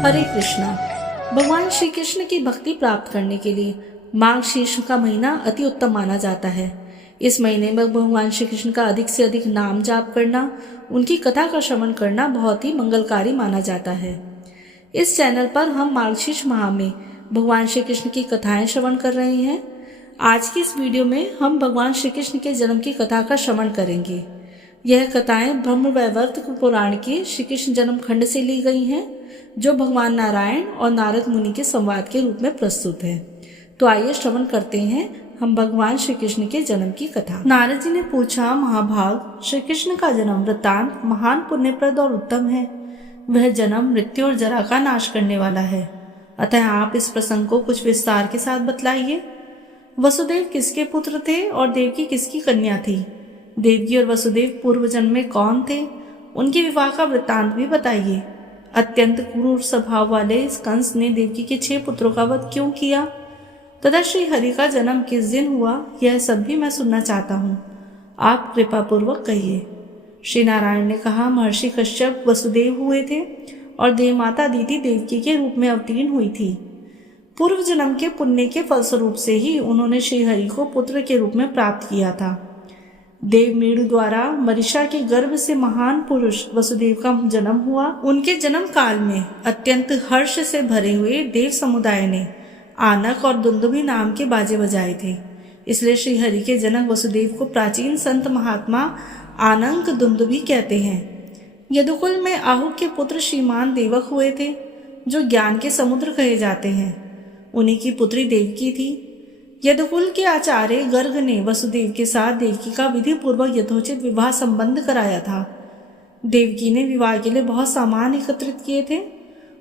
हरे कृष्णा। भगवान श्री कृष्ण की भक्ति प्राप्त करने के लिए माघ शीर्ष का महीना अति उत्तम माना जाता है। इस महीने में भगवान श्री कृष्ण का अधिक से अधिक नाम जाप करना, उनकी कथा का श्रवण करना बहुत ही मंगलकारी माना जाता है। इस चैनल पर हम मार्गशीर्ष माह में भगवान श्री कृष्ण की कथाएं श्रवण कर रहे हैं। आज की इस वीडियो में हम भगवान श्री कृष्ण के जन्म की कथा का श्रवण करेंगे। यह कथाएं ब्रह्म वैवर्त पुराण के श्री कृष्ण जन्म खंड से ली गई हैं, जो भगवान नारायण और नारद मुनि के संवाद के रूप में प्रस्तुत है। तो आइए श्रवण करते हैं हम भगवान श्री कृष्ण के जन्म की कथा। नारद जी ने पूछा, महाभाग, श्री कृष्ण का जन्म वृत्तांत महान पुण्यप्रद और उत्तम है। वह जन्म मृत्यु और जरा का नाश करने वाला है, अतः आप इस प्रसंग को कुछ विस्तार के साथ बतलाइए। वसुदेव किसके पुत्र थे और देवकी किसकी कन्या थी? देवकी और वसुदेव पूर्व जन्म में कौन थे? उनके विवाह का वृत्तांत भी बताइए। अत्यंत क्रूर स्वभाव वाले इस कंस ने देवकी के 6 पुत्रों का वध क्यों किया तथा श्री हरि का जन्म किस दिन हुआ, यह सब भी मैं सुनना चाहता हूँ। आप कृपा पूर्वक कहिए। श्री नारायण ने कहा, महर्षि कश्यप वसुदेव हुए थे और देव माता अदिति देवकी के रूप में अवतीर्ण हुई थी। पूर्व जन्म के पुण्य के फलस्वरूप से ही उन्होंने श्री हरि को पुत्र के रूप में प्राप्त किया था। देव मेरु द्वारा मरीषा के गर्भ से महान पुरुष वसुदेव का जन्म हुआ। उनके जन्म काल में अत्यंत हर्ष से भरे हुए देव समुदाय ने आनक और दुंदुभि नाम के बाजे बजाए थे। इसलिए श्री हरि के जनक वसुदेव को प्राचीन संत महात्मा आनंक दुंदुभि कहते हैं। यदुकुल में आहु के पुत्र श्रीमान देवक हुए थे, जो ज्ञान के समुद्र कहे जाते हैं। उन्हीं की पुत्री देवकी थी। यदुकुल के आचार्य गर्ग ने वसुदेव के साथ देवकी का विधि पूर्वक यथोचित विवाह संबंध कराया था। देवकी ने विवाह के लिए बहुत सामान एकत्रित किए थे।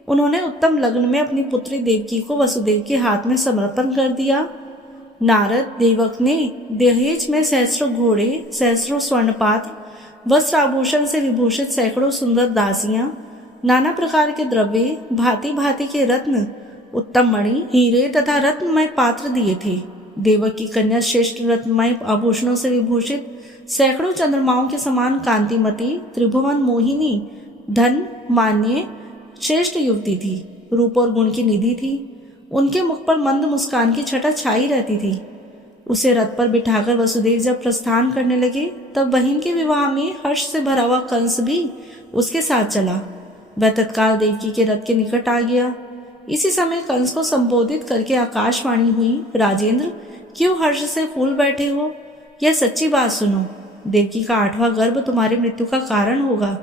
उन्होंने उत्तम लग्न में अपनी पुत्री देवकी को वसुदेव के हाथ में समर्पण कर दिया। नारद देवक ने दहेज में सहस्रों घोड़े, सहस्रों स्वर्णपात्र, वस्त्र आभूषण से विभूषित सैकड़ों सुंदर दासियां, नाना प्रकार के द्रव्य, भांति भांति के रत्न, उत्तम मणि, हीरे तथा रत्नमय पात्र दिए थे। देवक की कन्या श्रेष्ठ रत्नमय आभूषणों से विभूषित, सैकड़ों चंद्रमाओं के समान कांतिमती, त्रिभुवन मोहिनी, धन मान्य श्रेष्ठ युवती थी। रूप और गुण की निधि थी। उनके मुख पर मंद मुस्कान की छटा छाई रहती थी। उसे रथ पर बिठाकर वसुदेव जब प्रस्थान करने लगे, तब बहन के विवाह में हर्ष से भरा हुआ कंस भी उसके साथ चला। वह तत्काल देवकी के रथ के निकट आ गया। इसी समय कंस को संबोधित करके आकाशवाणी हुई, राजेंद्र, क्यों हर्ष से फूल बैठे हो? यह सच्ची बात सुनो। देवकी का 8वां गर्भ तुम्हारी मृत्यु का कारण होगा।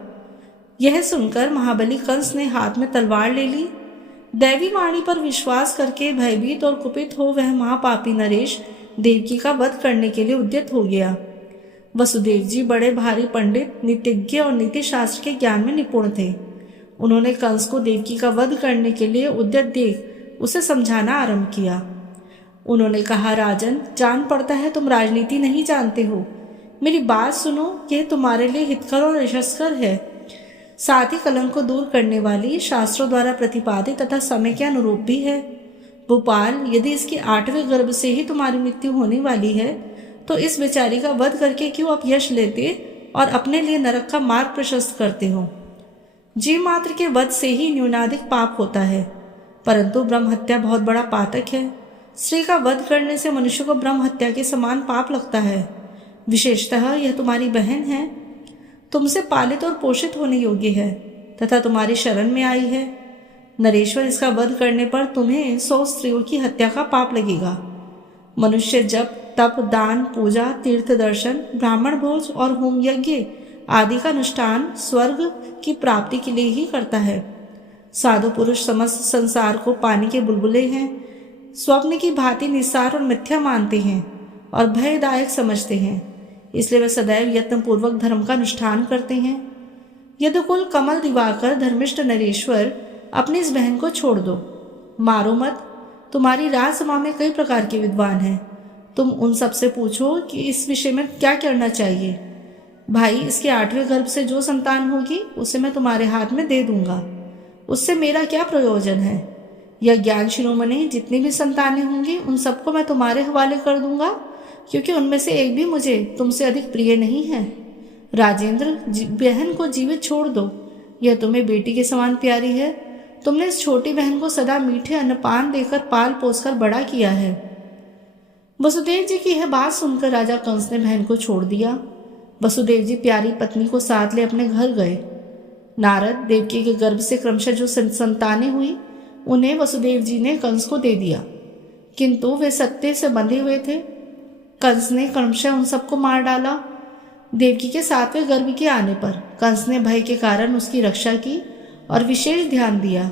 यह सुनकर महाबली कंस ने हाथ में तलवार ले ली। दैवी वाणी पर विश्वास करके भयभीत और कुपित हो वह महापापी नरेश देवकी का वध करने के लिए उद्यत हो गया। वसुदेव जी बड़े भारी पंडित, नीतिज्ञ और नीति शास्त्र के ज्ञान में निपुण थे। उन्होंने कंस को देवकी का वध करने के लिए उद्यत देख उसे समझाना आरंभ किया। उन्होंने कहा, राजन, जान पड़ता है तुम राजनीति नहीं जानते हो। मेरी बात सुनो, यह तुम्हारे लिए हितकर और यशस्कर है, साथ ही कलंक को दूर करने वाली, शास्त्रों द्वारा प्रतिपादित तथा समय के अनुरूप भी है। भोपाल, यदि इसके 8वें गर्भ से ही तुम्हारी मृत्यु होने वाली है, तो इस बेचारी का वध करके क्यों आप यश लेते और अपने लिए नरक का मार्ग प्रशस्त करते हो? जीव मात्र के वध से ही न्यूनाधिक पाप होता है, परंतु ब्रह्म हत्या बहुत बड़ा पातक है। स्त्री का वध करने से मनुष्य को ब्रह्म हत्या के समान पाप लगता है। विशेषतः यह तुम्हारी बहन है, तुमसे पालित और पोषित होने योग्य है तथा तुम्हारी शरण में आई है। नरेश्वर, इसका वध करने पर तुम्हें 100 स्त्रियों की हत्या का पाप लगेगा। मनुष्य जप, तप, दान, पूजा, तीर्थ दर्शन, ब्राह्मण भोज और होम यज्ञ आदि का अनुष्ठान स्वर्ग की प्राप्ति के लिए ही करता है। साधु पुरुष समस्त संसार को पानी के बुलबुले हैं, स्वप्न की भांति निस्सार और मिथ्या मानते हैं और भयदायक समझते हैं। इसलिए वे सदैव यत्नपूर्वक धर्म का अनुष्ठान करते हैं। यदुकुल कमल दिवाकर धर्मिष्ठ नरेश्वर, अपनी इस बहन को छोड़ दो, मारो मत। तुम्हारी राजसभा में कई प्रकार के विद्वान हैं, तुम उन सबसे पूछो कि इस विषय में क्या करना चाहिए। भाई, इसके 8वें गर्भ से जो संतान होगी उसे मैं तुम्हारे हाथ में दे दूंगा। उससे मेरा क्या प्रयोजन है? यह ज्ञान शिरोमणि जितनी भी संतानें होंगी उन सबको मैं तुम्हारे हवाले कर दूंगा, क्योंकि उनमें से एक भी मुझे तुमसे अधिक प्रिय नहीं है। राजेंद्र, बहन को जीवित छोड़ दो, यह तुम्हें बेटी के समान प्यारी है। तुमने इस छोटी बहन को सदा मीठे अन्नपान देकर पाल पोसकर बड़ा किया है। वसुदेव जी की यह बात सुनकर राजा कंस ने बहन को छोड़ दिया। वसुदेव जी प्यारी पत्नी को साथ ले अपने घर गए। नारद देवकी के गर्भ से क्रमशः जो संतानें हुई उन्हें वसुदेव जी ने कंस को दे दिया, किंतु वे सत्य से बंधे हुए थे। कंस ने क्रमशः उन सबको मार डाला। देवकी के 7वें गर्भ के आने पर कंस ने भय के कारण उसकी रक्षा की और विशेष ध्यान दिया,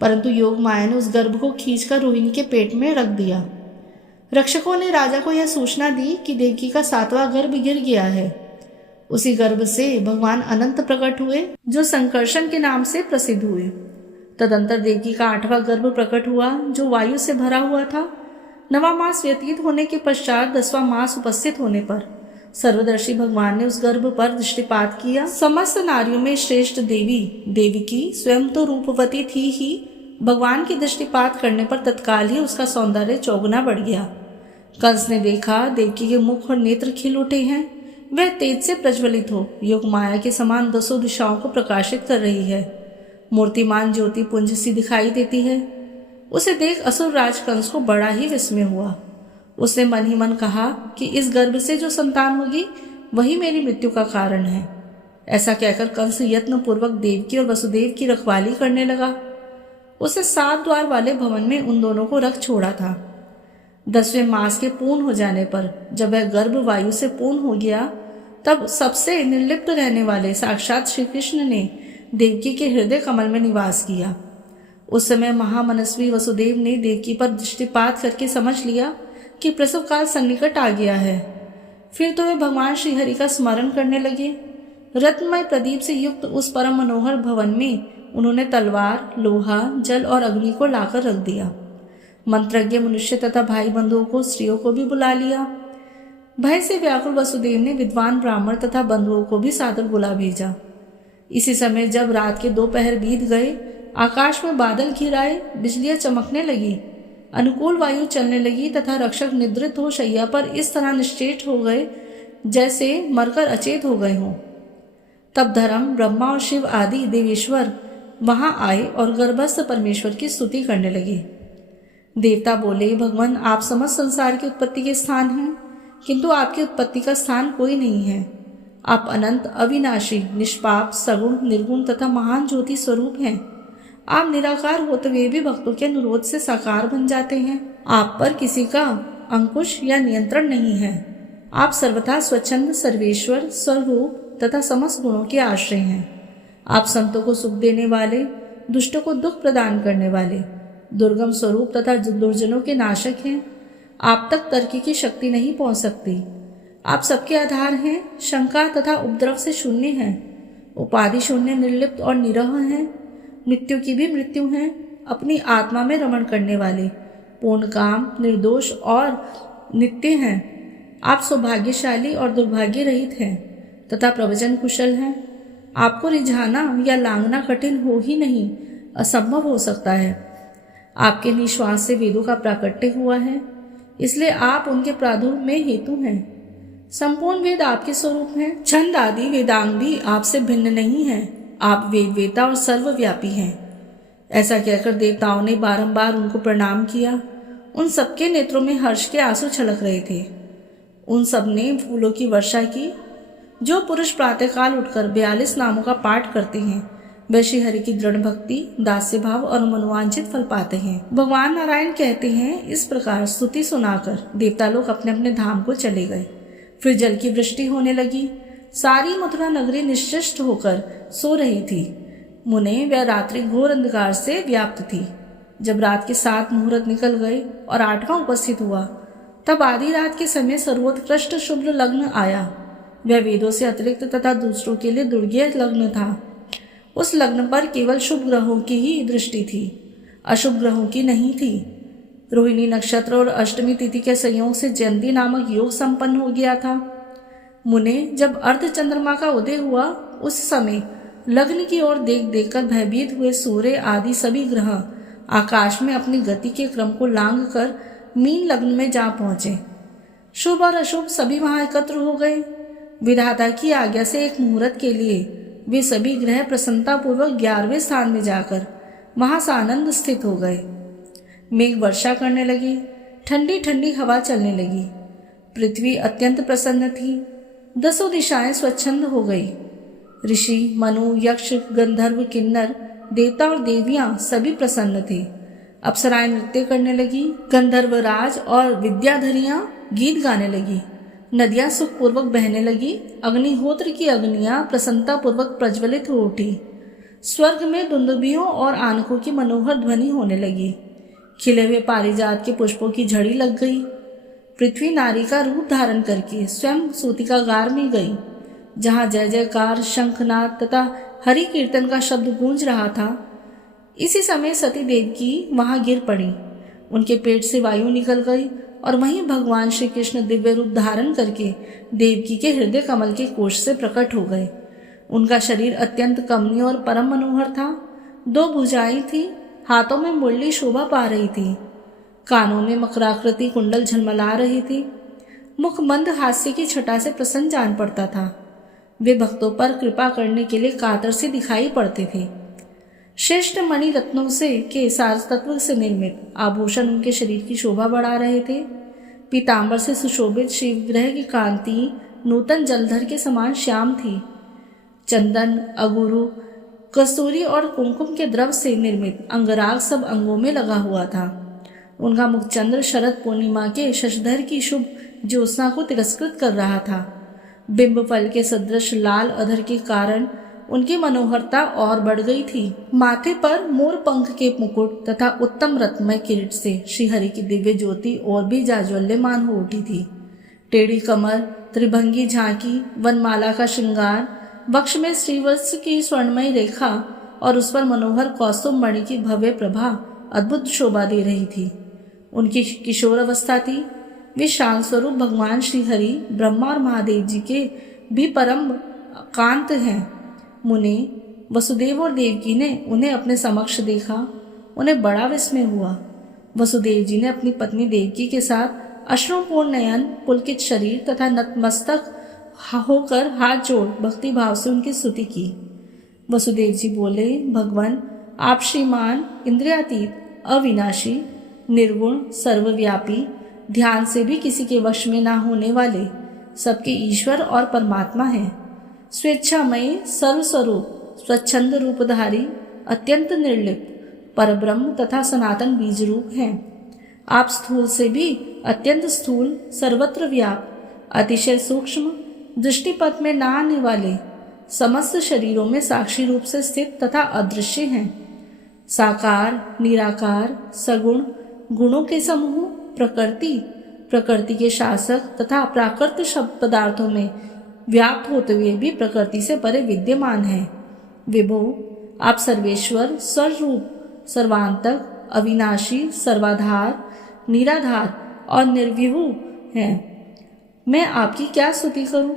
परंतु योग माया ने उस गर्भ को खींचकर रोहिणी के पेट में रख दिया। रक्षकों ने राजा को यह सूचना दी कि देवकी का 7वां गर्भ गिर गया है। उसी गर्भ से भगवान अनंत प्रकट हुए, जो संकर्षण के नाम से प्रसिद्ध हुए। तदंतर देवकी का 8वां गर्भ प्रकट हुआ, जो वायु से भरा हुआ था। 9वां मास व्यतीत होने के पश्चात 10वां मास उपस्थित होने पर सर्वदर्शी भगवान ने उस गर्भ पर दृष्टिपात किया। समस्त नारियों में श्रेष्ठ देवी देवकी स्वयं तो रूपवती थी ही, भगवान की दृष्टिपात करने पर तत्काल ही उसका सौंदर्य चौगुना बढ़ गया। कंस ने देखा देवकी के मुख और नेत्र खिल उठे हैं, वह तेज से प्रज्वलित हो योग माया के समान 10 दिशाओं को प्रकाशित कर रही है। मूर्तिमान ज्योति पुंज सी दिखाई देती है। उसे देख असुर राज कंस को बड़ा ही विस्मय हुआ। उसने मन ही मन कहा कि इस गर्भ से जो संतान होगी वही मेरी मृत्यु का कारण है। ऐसा कहकर कंस यत्न पूर्वक देवकी और वसुदेव की रखवाली करने लगा। उसे 7 द्वार वाले भवन में उन दोनों को रख छोड़ा था। 10वें मास के पूर्ण हो जाने पर जब वह गर्भ वायु से पूर्ण हो गया, तब सबसे निर्लिप्त रहने वाले साक्षात श्री कृष्ण ने देवकी के हृदय कमल में निवास किया। उस समय महामनस्वी वसुदेव ने देवकी पर दृष्टिपात करके समझ लिया कि प्रसव काल सन्निकट आ गया है। फिर तो वे भगवान श्रीहरि का स्मरण करने लगे। रत्नमय प्रदीप से युक्त उस परम मनोहर भवन में उन्होंने तलवार, लोहा, जल और अग्नि को लाकर रख दिया। मंत्रज्ञ मनुष्य तथा भाई बंधुओं को, स्त्रियों को भी बुला लिया। भय से व्याकुल वसुदेव ने विद्वान ब्राह्मण तथा बंधुओं को भी सादर बुला भेजा। इसी समय जब रात के 2 पहर बीत गए, आकाश में बादल घिर आए, बिजलियां चमकने लगी, अनुकूल वायु चलने लगी तथा रक्षक निद्रित हो शैया पर इस तरह निश्चेष्ट हो गए जैसे मरकर अचेत हो गए हों। तब धर्म, ब्रह्मा और शिव आदि देवेश्वर वहां आए और गर्भस्थ परमेश्वर की स्तुति करने लगे। देवता बोले, भगवान आप समस्त संसार की उत्पत्ति के स्थान हैं, किंतु आपकी उत्पत्ति का स्थान कोई नहीं है। आप अनंत, अविनाशी, निष्पाप, सगुण, निर्गुण तथा महान ज्योति स्वरूप हैं। आप निराकार होते हुए भी भक्तों के अनुरोध से साकार बन जाते हैं। आप पर किसी का अंकुश या नियंत्रण नहीं है। आप सर्वथा स्वच्छंद, सर्वेश्वर, स्वरूप तथा समस्त गुणों के आश्रय हैं। आप संतों को सुख देने वाले, दुष्टों को दुख प्रदान करने वाले, दुर्गम स्वरूप तथा दुर्जनों के नाशक हैं। आप तक तर्क की शक्ति नहीं पहुंच सकती। आप सबके आधार हैं, शंका तथा उपद्रव से शून्य हैं, उपाधि शून्य, निर्लिप्त और निरह हैं, मृत्यु की भी मृत्यु हैं, अपनी आत्मा में रमण करने वाले, पूर्ण काम, निर्दोष और नित्य हैं। आप सौभाग्यशाली और दुर्भाग्य रहित हैं तथा प्रवचन कुशल हैं। आपको रिझाना या लांघना कठिन हो ही नहीं, असंभव हो सकता है। आपके निश्वास से वेदों का प्राकट्य हुआ है, इसलिए आप उनके प्रादुर्भाव में हेतु हैं। संपूर्ण वेद आपके स्वरूप हैं। छंद आदि वेदांग भी आपसे भिन्न नहीं है। आप वेद वेता और सर्वव्यापी हैं। ऐसा कहकर देवताओं ने बारंबार उनको प्रणाम किया। उन सबके नेत्रों में हर्ष के आंसू छलक रहे थे। उन सब ने फूलों की वर्षा की। जो पुरुष प्रातःकाल उठकर 42 नामों का पाठ करते हैं, वे श्री हरि की दृढ़ भक्ति, दास्य भाव और मनोवांछित फल पाते हैं। भगवान नारायण कहते हैं, इस प्रकार स्तुति सुनाकर देवता लोग अपने अपने धाम को चले गए। फिर जल की वृष्टि होने लगी। सारी मथुरा नगरी निश्चिष्ट होकर सो रही थी। मुने वह रात्रि घोर अंधकार से व्याप्त थी। जब रात के 7 मुहूर्त निकल गए और 8वां उपस्थित हुआ, तब आधी रात के समय सर्वोत्कृष्ट शुभ लग्न आया। वह वेदों से अतिरिक्त तथा दूसरों के लिए दुर्गेय लग्न था। उस लग्न पर केवल शुभ ग्रहों की ही दृष्टि थी, अशुभ ग्रहों की नहीं थी। रोहिणी नक्षत्र और अष्टमी तिथि के संयोग से जयंती नामक योग संपन्न हो गया था। मुने जब अर्ध चंद्रमा का उदय हुआ, उस समय लग्न की ओर देख देखकर भयभीत हुए सूर्य आदि सभी ग्रह आकाश में अपनी गति के क्रम को लांघ कर मीन लग्न में जा पहुंचे। शुभ और अशुभ सभी वहां एकत्र हो गए। विधाता की आज्ञा से एक मुहूर्त के लिए वे सभी ग्रह प्रसन्नता पूर्वक 11वें स्थान में जाकर वहां सानंद स्थित हो गए। मेघ वर्षा करने लगी, ठंडी ठंडी हवा चलने लगी। पृथ्वी अत्यंत प्रसन्न थी। 10 दिशाएं स्वच्छंद हो गई। ऋषि, मनु, यक्ष, गंधर्व, किन्नर, देवता और देवियां सभी प्रसन्न थे। अप्सराएं नृत्य करने लगी। गंधर्वराज और विद्याधरियां गीत गाने लगी। नदियां सुखपूर्वक बहने लगी। अग्निहोत्र की अग्नियां प्रसन्नता पूर्वक प्रज्वलित हो उठी। स्वर्ग में दुंदुभियों और आनकों की मनोहर ध्वनि होने लगी। खिले हुए पारिजात के पुष्पों की झड़ी लग गई। पृथ्वी नारी का रूप धारण करके स्वयं सूतिकागार में गई। जहाँ जय जयकार, शंखनाद तथा हरि कीर्तन का शब्द गूंज रहा था, इसी समय सती देवकी वहां गिर पड़ी। उनके पेट से वायु निकल गई और वहीं भगवान श्री कृष्ण दिव्य रूप धारण करके देवकी के हृदय कमल के कोश से प्रकट हो गए। उनका शरीर अत्यंत कमनीय और परम मनोहर था। 2 भुजाएं थी, हाथों में मुरली शोभा पा रही थी, कानों में मकराकृति कुंडल झलमला रही थी। मुख मंद हास्य की छटा से प्रसन्न जान पड़ता था। वे भक्तों पर कृपा करने के लिए कातर से दिखाई पड़ते थे। श्रेष्ठ मणि रत्नों से के सार तत्व से निर्मित आभूषण उनके शरीर की शोभा बढ़ा रहे थे। पीतांबर से सुशोभित शिवग्रह की कांति नूतन जलधर के समान श्याम थी। चंदन, अगुरु, कस्तूरी और कुमकुम के द्रव से निर्मित अंगराग सब अंगों में लगा हुआ था। उनका मुख चंद्र शरद पूर्णिमा के शशधर की शुभ ज्योत्सना को तिरस्कृत कर रहा था। बिंब फल के सदृश लाल अधर के कारण उनकी मनोहरता और बढ़ गई थी। माथे पर मोर पंख के मुकुट तथा उत्तम रत्नमय किरीट से श्रीहरि की दिव्य ज्योति और भी जाज्वल्यमान हो उठी थी। टेढ़ी कमर, त्रिभंगी झांकी, वनमाला का श्रृंगार, वक्ष में श्रीवत्स की स्वर्णमय रेखा और उस पर मनोहर कौस्तुभ मणि की भव्य प्रभा अद्भुत शोभा दे रही थी। उनकी किशोर अवस्था थी। वे शांत स्वरूप भगवान श्रीहरि, ब्रह्मा और महादेव जी के भी परम कांत हैं। मुने, वसुदेव और देवकी ने उन्हें अपने समक्ष देखा। उन्हें बड़ा विस्मय हुआ। वसुदेव जी ने अपनी पत्नी देवकी के साथ अश्रुपूर्ण नयन, पुलकित शरीर तथा नतमस्तक होकर हाथ जोड़ भक्ति भाव से उनकी स्तुति की। वसुदेव जी बोले, भगवान, आप श्रीमान, इंद्रियातीत, अविनाशी, निर्गुण, सर्वव्यापी, ध्यान से भी किसी के वश में ना होने वाले, सबके ईश्वर और परमात्मा हैं। स्वेच्छामय, सर्वस्वरूप, स्वच्छंद रूपधारी, अत्यंत निर्लिप्त, परब्रह्म तथा सनातन बीज रूप हैं। आप स्थूल से भी अत्यंत स्थूल, सर्वत्र व्याप, अतिशय सूक्ष्म, दृष्टिपथ में ना आने वाले, समस्त शरीरों में साक्षी रूप से स्थित तथा अदृश्य हैं। साकार, निराकार, सगुण, गुणों के समूह, प्रकृति, प्रकृति के शासक तथा प्राकृत शब्द पदार्थों में व्याप्त होते हुए भी प्रकृति से परे विद्यमान है। विभो, आप सर्वेश्वर, स्वरूप, सर्वांतक, अविनाशी, सर्वाधार, निराधार और निर्विभू हैं। मैं आपकी क्या स्तुति करूं?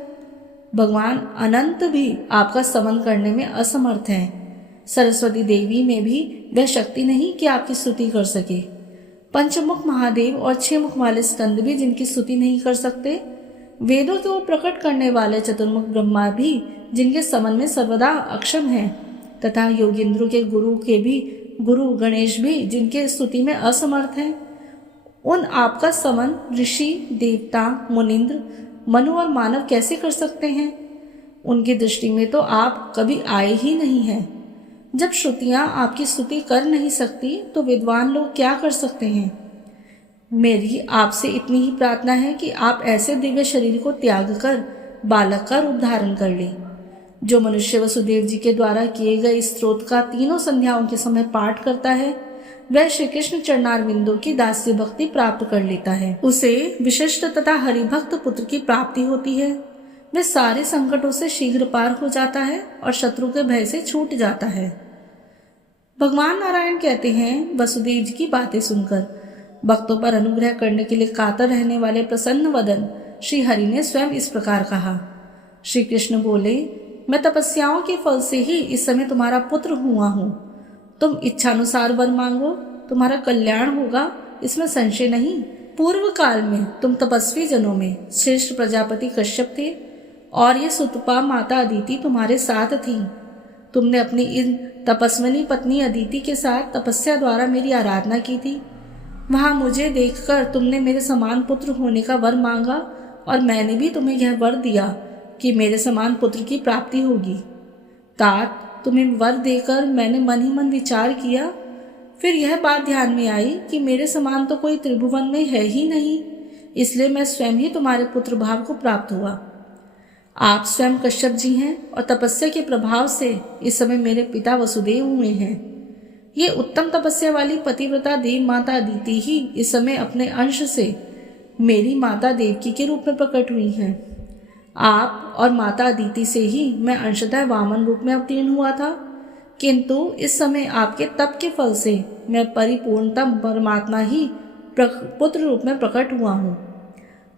भगवान अनंत भी आपका स्तमन करने में असमर्थ हैं। सरस्वती देवी में भी वह शक्ति नहीं कि आपकी स्तुति कर सके। पंचमुख महादेव और 6 मुख वाले स्कंद भी जिनकी स्तुति नहीं कर सकते। वेदों को प्रकट करने वाले चतुर्मुख ब्रह्मा भी जिनके समन में सर्वदा अक्षम हैं, तथा योगींद्रों के गुरु के भी गुरु गणेश भी जिनके स्तुति में असमर्थ हैं। उन आपका समन ऋषि, देवता, मुनिंद्र, मनु और मानव कैसे कर सकते हैं? उनकी दृष्टि में तो आप कभी आए ही नहीं हैं। जब श्रुतियां आपकी स्तुति कर नहीं सकती तो विद्वान लोग क्या कर सकते हैं? मेरी आपसे इतनी ही प्रार्थना है कि आप ऐसे दिव्य शरीर को त्याग कर बालक का रूप धारण कर ले। जो मनुष्य वसुदेव जी के द्वारा किए गए स्त्रोत का तीनों संध्याओं के समय पाठ करता है, वह श्री कृष्ण चरणारविंदों की दास्य भक्ति प्राप्त कर लेता है। उसे विशिष्ट तथा हरिभक्त पुत्र की प्राप्ति होती है। वह सारे संकटों से शीघ्र पार हो जाता है और शत्रु के भय से छूट जाता है। भगवान नारायण कहते हैं, वसुदेव जी की बातें सुनकर भक्तों पर अनुग्रह करने के लिए कातर रहने वाले प्रसन्न वदन श्री हरि ने स्वयं इस प्रकार कहा। श्री कृष्ण बोले, मैं तपस्याओं के फल से ही इस समय तुम्हारा पुत्र हुआ हूँ। तुम इच्छानुसार वर मांगो, तुम्हारा कल्याण होगा, इसमें संशय नहीं। पूर्व काल में तुम तपस्वी जनों में श्रेष्ठ प्रजापति कश्यप थे और ये सुतपा माता अदिति तुम्हारे साथ थी। तुमने अपनी इन तपस्विनी पत्नी अदिति के साथ तपस्या द्वारा मेरी आराधना की थी। वहां मुझे देखकर तुमने मेरे समान पुत्र होने का वर मांगा और मैंने भी तुम्हें यह वर दिया कि मेरे समान पुत्र की प्राप्ति होगी। तात, तुम्हें वर देकर मैंने मन ही मन विचार किया। फिर यह बात ध्यान में आई कि मेरे समान तो कोई त्रिभुवन में है ही नहीं, इसलिए मैं स्वयं ही तुम्हारे पुत्र भाव को प्राप्त हुआ। आप स्वयं कश्यप जी हैं और तपस्या के प्रभाव से इस समय मेरे पिता वसुदेव हुए हैं। ये उत्तम तपस्या वाली पतिव्रता देव माता अदिति ही इस समय अपने अंश से मेरी माता देवकी के रूप में प्रकट हुई हैं। आप और माता अदिति से ही मैं अंशतः वामन रूप में अवतीर्ण हुआ था, किंतु इस समय आपके तप के फल से मैं परिपूर्णतम परमात्मा ही पुत्र रूप में प्रकट हुआ हूँ।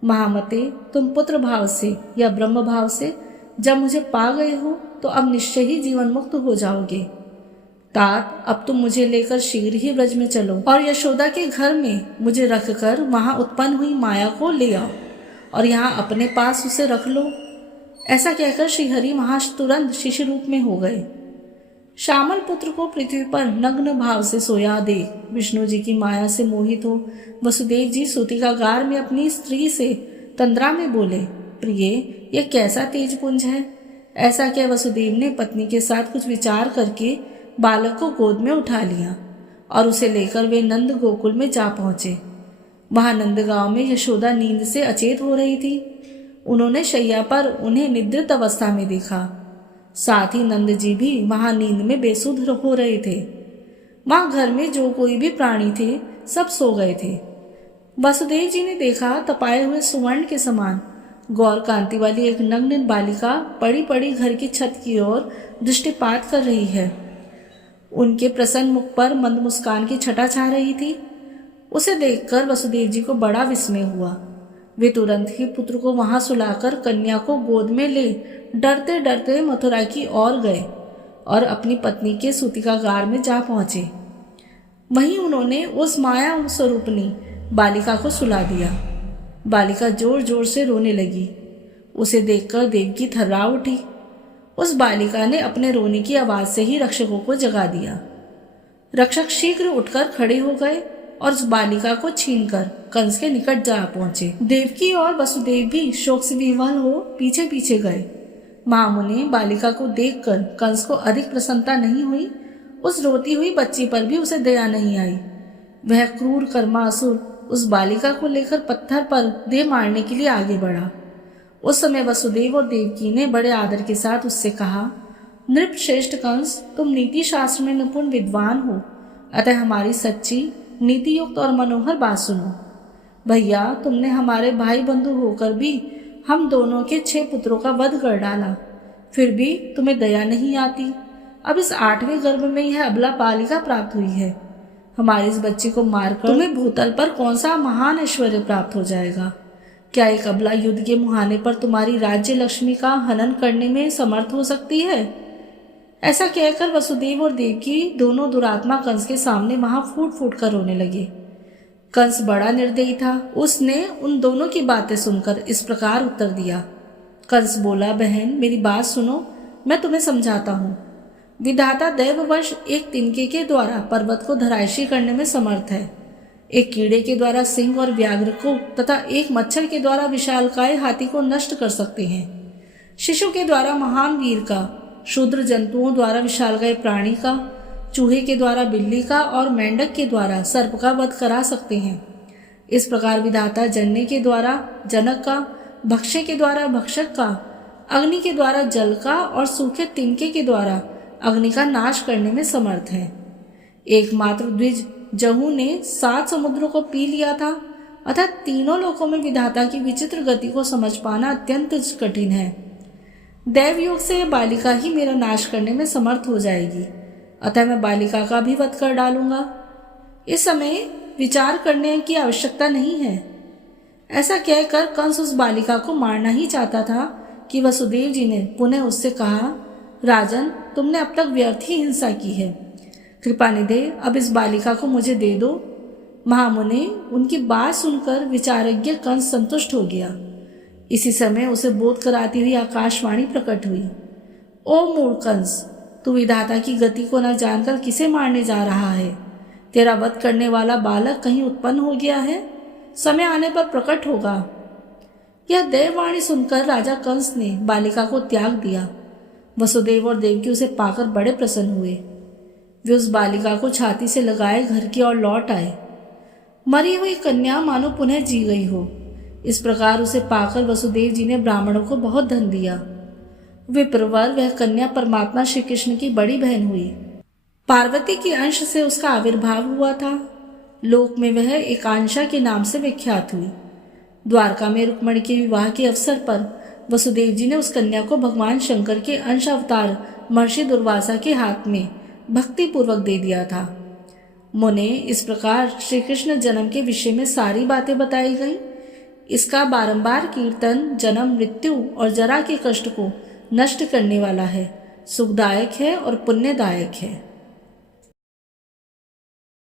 महामते, तुम पुत्र भाव से या ब्रह्म भाव से जब मुझे पा गए हो तो अब निश्चय ही जीवन मुक्त हो जाओगे। तात, अब तुम मुझे लेकर शीघ्र ही ब्रज में चलो और यशोदा के घर में मुझे रखकर वहां उत्पन्न हुई माया को ले आओ और यहाँ अपने पास उसे रख लो। ऐसा कहकर श्रीहरि वहां तुरंत शिशु रूप में हो गए। श्यामल पुत्र को पृथ्वी पर नग्न भाव से सोया देख विष्णु जी की माया से मोहित हो वसुदेव जी सूतिकागार में अपनी स्त्री से तंद्रा में बोले, प्रिय, यह कैसा तेज पुंज है। ऐसा कह वसुदेव ने पत्नी के साथ कुछ विचार करके बालक को गोद में उठा लिया और उसे लेकर वे नंद गोकुल में जा पहुंचे। वहां नंदगांव में यशोदा नींद से अचेत हो रही थी। उन्होंने शैया पर उन्हें निद्रित अवस्था में देखा। साथ ही नंद जी भी वहां नींद में बेसुध हो रहे थे। वहां घर में जो कोई भी प्राणी थे सब सो गए थे। वसुदेव जी ने देखा तपाए हुए सुवर्ण के समान गौर कांति वाली एक नग्न बालिका पड़ी पड़ी घर की छत की ओर दृष्टिपात कर रही है। उनके प्रसन्न मुख पर मंद मुस्कान की छटा छा रही थी। उसे देखकर वसुदेव जी को बड़ा विस्मय हुआ। वे तुरंत ही पुत्र को वहां सुलाकर कन्या को गोद में ले डरते डरते मथुरा की ओर गए और अपनी पत्नी के सूतिकागार में जा पहुंचे। वहीं उन्होंने उस माया स्वरूपनी बालिका को सुला दिया। बालिका जोर जोर से रोने लगी। उसे देखकर देवकी थर्रा उठी। उस बालिका ने अपने रोने की आवाज से ही रक्षकों को जगा दिया। रक्षक शीघ्र उठकर खड़े हो गए और उस बालिका को छीनकर कंस के निकट जा पहुंचे। देवकी और वसुदेव भी शोक से विह्वल हो पीछे पीछे गए। मामू ने बालिका को देखकर कंस को अधिक प्रसन्नता नहीं हुई। उस रोती हुई बच्ची पर भी उसे दया नहीं आई। वह क्रूर कर्मासुर उस बालिका को लेकर पत्थर पर दे मारने के लिए आगे बढ़ा। उस समय वसुदेव और देवकी ने बड़े आदर के साथ उससे कहा, नृप श्रेष्ठ कंस, तुम नीति शास्त्र में निपुण विद्वान हो, अतः हमारी सच्ची नीति युक्त और मनोहर बात सुनो। भैया, तुमने हमारे भाई बंधु होकर भी हम दोनों के 6 पुत्रों का वध कर डाला, फिर भी तुम्हें दया नहीं आती। अब इस 8वें गर्भ में यह अबला बालिका प्राप्त हुई है। हमारी इस बच्ची को मारकर तुम्हें भूतल पर कौन सा महान ऐश्वर्य प्राप्त हो जाएगा। क्या एक अबला युद्ध के मुहाने पर तुम्हारी राज्य लक्ष्मी का हनन करने में समर्थ हो सकती है। ऐसा कहकर वसुदेव और देवकी दोनों दुरात्मा कंस के सामने वहां फूट फूट कर रोने लगे। कंस बड़ा निर्दयी था। उसने उन दोनों की बातें सुनकर इस प्रकार उत्तर दिया। कंस बोला, बहन मेरी बात सुनो, मैं तुम्हें समझाता हूँ। विधाता दैववश एक तिनके के द्वारा पर्वत को धराशायी करने में समर्थ है, एक कीड़े के द्वारा सिंह और व्याघ्र को तथा एक मच्छर के द्वारा विशालकाय हाथी को नष्ट कर सकते हैं। शिशु के द्वारा महान वीर का, शूद्र जंतुओं द्वारा विशालकाय प्राणी का, चूहे के द्वारा बिल्ली का और मेंढक के द्वारा सर्प का वध करा सकते हैं। इस प्रकार विधाता जन्य के द्वारा जनक का, भक्ष्य के द्वारा भक्षक का, अग्नि के द्वारा जल का और सूखे तिनके के द्वारा अग्नि का नाश करने में समर्थ है। एकमात्र द्विज जहू ने 7 समुद्रों को पी लिया था, अतः तीनों लोकों में विधाता की विचित्र गति को समझ पाना अत्यंत कठिन है। दैव योग से यह बालिका ही मेरा नाश करने में समर्थ हो जाएगी, अतः मैं बालिका का भी वध कर डालूंगा। इस समय विचार करने की आवश्यकता नहीं है। ऐसा कहकर कंस उस बालिका को मारना ही चाहता था कि वसुदेव जी ने पुनः उससे कहा, राजन, तुमने अब तक व्यर्थ ही हिंसा की है। कृपा निधे, अब इस बालिका को मुझे दे दो। महामुनि उनकी बात सुनकर विचारज्ञ कंस संतुष्ट हो गया। इसी समय उसे बोध कराती हुई आकाशवाणी प्रकट हुई। ओ मूढ़ कंस, तू विधाता की गति को न जानकर किसे मारने जा रहा है? तेरा वध करने वाला बालक कहीं उत्पन्न हो गया है? समय आने पर प्रकट होगा। यह देववाणी सुनकर राजा कंस ने बालिका को त्याग दिया। वसुदेव और देवकी उसे पाकर बड़े प्रसन्न हुए। वे उस बालिका को छाती से लगाए घर की ओर लौट आए। मरी हुई कन्या मानो पुनः जी गई हो। इस प्रकार उसे पाकर वसुदेव जी ने ब्राह्मणों को बहुत धन दिया। विप्रवर वह कन्या परमात्मा श्री कृष्ण की बड़ी बहन हुई। पार्वती के अंश से उसका आविर्भाव हुआ था। लोक में वह एकांशा के नाम से विख्यात हुई। द्वारका में रुक्मणी के विवाह के अवसर पर वसुदेव जी ने उस कन्या को भगवान शंकर के अंश अवतार महर्षि दुर्वासा के हाथ में भक्ति पूर्वक दे दिया था। मुने, इस प्रकार श्री कृष्ण जन्म के विषय में सारी बातें बताई गई। इसका बारंबार कीर्तन जन्म, मृत्यु और जरा के कष्ट को नष्ट करने वाला है, सुखदायक है और पुण्यदायक है।